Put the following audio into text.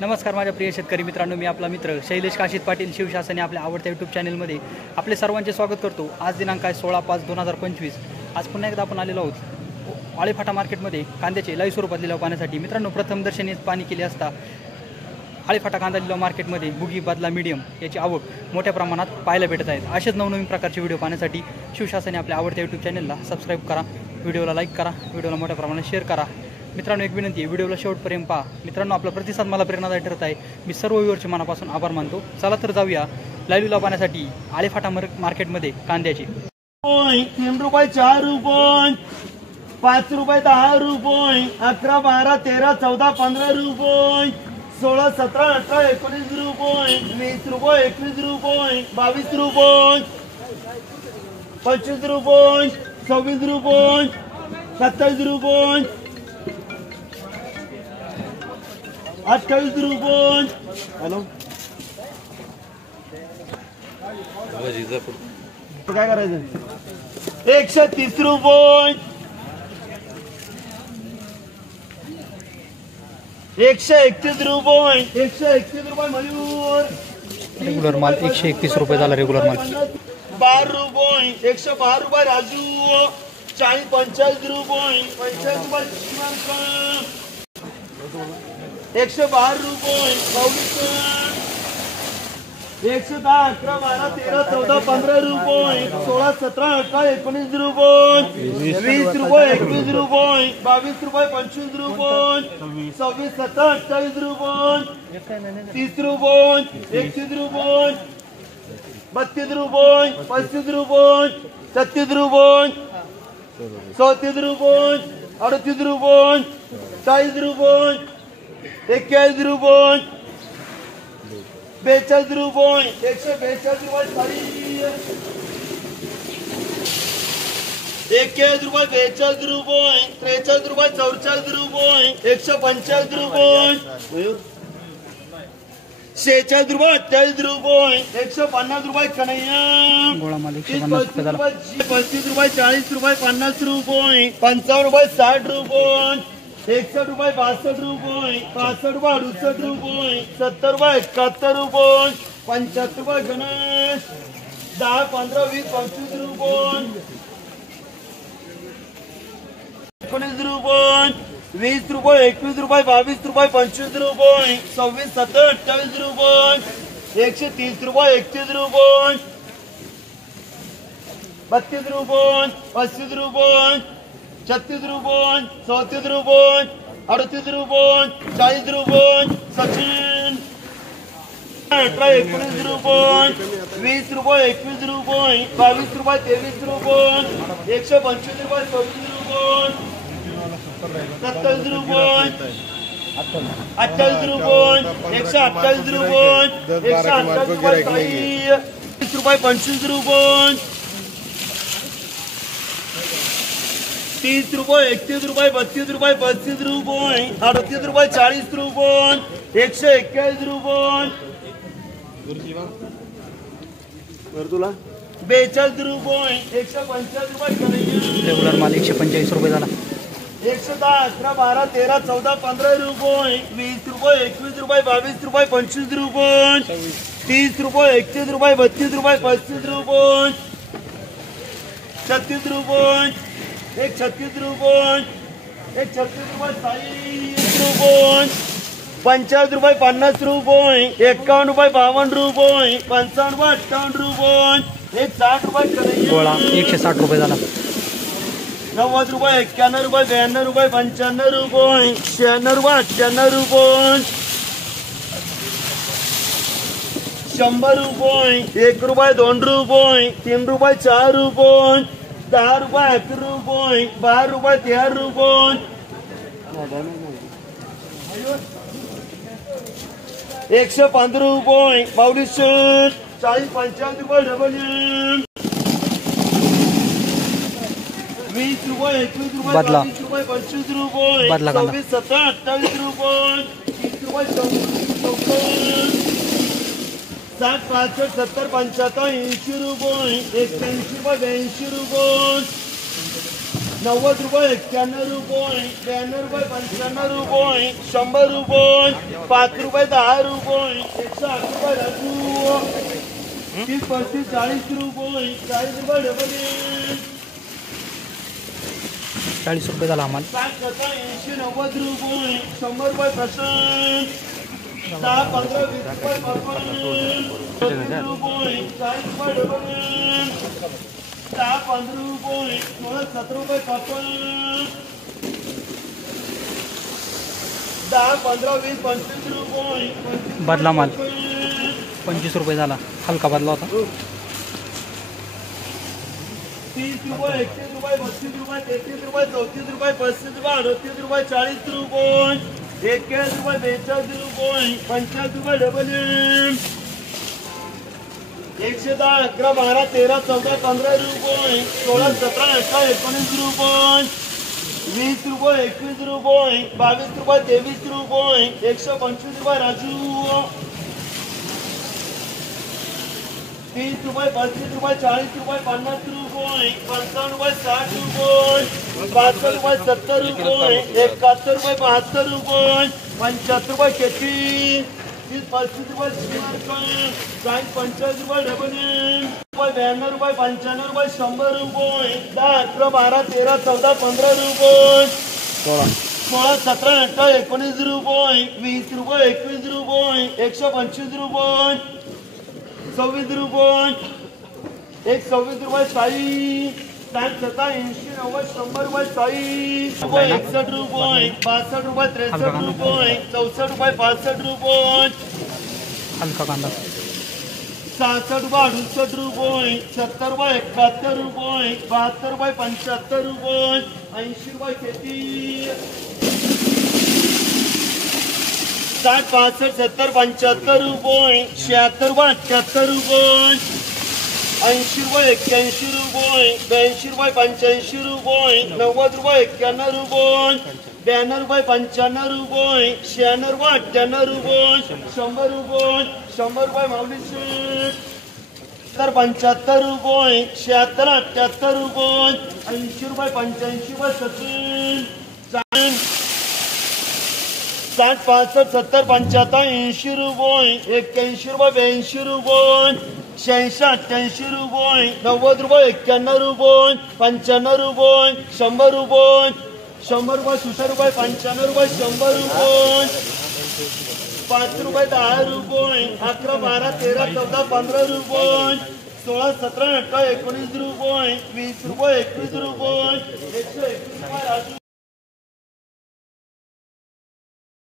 नमस्कार माझ्या प्रिय शेतकरी मित्रांनो, मी आपला मित्र शैलेश काशीत पाटील शिवशासनी आपल्या आवडत्या यूट्यूब चॅनलमध्ये आपले सर्वांचे स्वागत करतो। आज दिनांक आहे 16/5/2025। आज पुन्हा एकदा आपण आलेलो आहोत आळेफाटा मार्केटमध्ये कांद्याचे लाईव्ह स्वरूपात लिलाव पाहण्यासाठी। मित्रांनो, प्रथम दर्शनी पाणी केले असता आळेफाटा कांदा लिलाव मार्केटमध्ये बुगी बदला मीडियम याची आवक मोठ्या प्रमाणात पाहायला भेटत आहेत। असेच नवनवीन प्रकारचे व्हिडिओ पाहण्यासाठी शिवशासनी आपल्या आवडत्या यूट्यूब चॅनलला सबस्क्राईब करा, व्हिडिओला लाईक करा, व्हिडिओला मोठ्या प्रमाणात शेअर करा। मित्रांनो, एक विनंती आहे, व्हिडिओला शेवटपर्यंत पहा। मित्रांनो, आपला प्रतिसाद मला प्रेरणादायी ठरत आहे। मी सर्व व्ह्यूअरचे मनापासून आभार मानतो। चला तर जाऊया लाईव्ह लिलाव पाहण्यासाठी आळेफाटा मार्केटमध्ये कांद्याचे। 3 रुपये 4 रुपये 5 रुपये 10 रुपये 11 12 13 14 15 रुपये 16 17 18 19 रुपये 20 रुपये 21 रुपये 22 रुपये 25 रुपये 26 रुपये 27 रुपये 28 रुपये। हॅलो, काय करायचं? 130 रुपये 131 रुपये 131 रुपये मयूर। रेग्युलर माल 131 रुपये झाला। रेग्युलर माल 12 रुपये 112 रुपये राजू 40 45 रुपये 45 रुपये 112 रुपये 110 11 12 13 14 15 रुपये 16 17 18 19 रुपये 20 रुपये 21 रुपये 22 रुपये 25 रुपये 26 17 28 रुपये 30 रुपये 31 रुपये 32 रुपये 35 रुपये 36 रुपये 34 रुपये 38 रुपये 40 रुपये 41 रुपये 42 रुपये 142 रुपये 41 रुपये 42 रुपये 43 रुपये 44 रुपये 145 रुपये 46 रुपये 28 रुपये 150 रुपये कन्हैया 35 रुपये 40 रुपये 50 रुपये 55 रुपये 60 रुपये 61 रुपये 62 रुपये 65 रुपये 68 रुपये 70 रुपये 71 रुपये 75 रुपये गणेश 10 15 20 25 रुपये 19 रुपये 20 रुपये 21 रुपये 22 रुपये 25 रुपये 26 27 28 रुपये 130 रुपये 31 रुपये 32 रुपये 35 रुपये 36 रुपये 34 रुपये 38 रुपये 40 रुपये सचिन 18 19 रुपये 20 रुपये 21 रुपये 22 रुपये 23 रुपये 125 रुपये 26 रुपये 27 रुपये 28 रुपये 128 रुपये 128 रुपये 30 रुपये 25 रुपये 30 रुपये 31 रुपये 32 रुपये 35 रुपये 38 रुपये 40 रुपये 141 रुपये तुला 42 रुपये 145 रुपये रेग्युलर माल 145 रुपये झाला। 110 11 12 13 14 15 रुपये 20 रुपये 21 रुपये 22 रुपये 25 रुपये 30 रुपये 31 रुपये 32 रुपये 35 रुपये 36 रुपये 136 रुपये 136 रुपये 40 रुपये 50 रुपये 50 रुपये 51 रुपये 52 रुपये 55 रुपये 58 रुपये 160 रुपये गोळा 160 रुपये झाला। 90 रुपये 91 रुपये 92 रुपये 95 रुपये 96 रुपये 98 रुपये 100 रुपये 1 रुपये 2 रुपये 3 रुपये 4 रुपये 10 रुपये 11 रुपये 12 रुपये 13 रुपये 115 रुपये 40 45 रुपये डबल 20 रुपये 21 रुपये 22 रुपये 25 रुपये 26 17 28 रुपये 30 रुपये 60 65 70 75 80 रुपये 81 रुपये 82 रुपये 90 रुपये 91 रुपये 92 रुपये 95 रुपये 100 रुपये 5 रुपये 10 रुपये 108 रुपये राजू 30 35 40 रुपये 40 रुपये डबल 40 रुपये झाला आम्हाला. 60 70 80 90 रुपये 100 रुपये प्रशांत 10 15 20 रुपये पर्पल 30 रुपये 40 रुपये डबल 10 15 रुपये 16 17 रुपये पर्पल 10 15 20 25 रुपये बदला माल 25 रुपये झाला. हलका बदला होता. 30 रुपये 31 रुपये 32 रुपये 33 रुपये 34 रुपये 35 रुपये 38 रुपये 40 रुपये 41 रुपये 42 रुपये 45 रुपये डबल 110 11 12 13 14 15 रुपये 16 17 18 19 रुपये 20 रुपये 21 रुपये 22 रुपये 23 रुपये 125 रुपये राजू 30 रुपये 35 रुपये 40 रुपये 50 रुपये 55 रुपये 60 रुपये 62 रुपये 70 रुपये 71 रुपये 72 रुपये 75 रुपये 30 35 रुपये 40 45 रुपये डबल 92 रुपये 95 रुपये 100 रुपये 10 11 12 13 14 15 रुपये 16 17 18 19 रुपये 20 रुपये 21 रुपये 125 रुपये 26 रुपये 126 रुपये 40 60 70 80 90 100 रुपये 40 रुपये 61 रुपये 62 रुपये 63 रुपये 64 रुपये 65 रुपये हलका कांदा 66 रुपये 68 रुपये 70 रुपये 71 रुपये 72 रुपये 75 रुपये 80 रुपये खेती 60 65 70 75 रुपये 76 रुपये 78 रुपये 80 रुपये 81 रुपये 82 रुपये 85 रुपये 90 रुपये 91 रुपये 92 रुपये 95 रुपये 96 रुपये 98 रुपये 100 रुपये 100 रुपये माऊलीचे 75 रुपये 76 78 रुपये 80 रुपये 85 रुपये 60 60 65 70 75 80 रुपये 81 रुपये 82 रुपये 86 88 रुपये 90 रुपये 91 रुपये 95 रुपये 100 रुपये 100 रुपये 60 रुपये 95 रुपये 100 रुपये 5 रुपये 10 रुपये 11 12 13 14 15 रुपये 16 17 18 19 रुपये 20 रुपये 21 रुपये 121 रुपये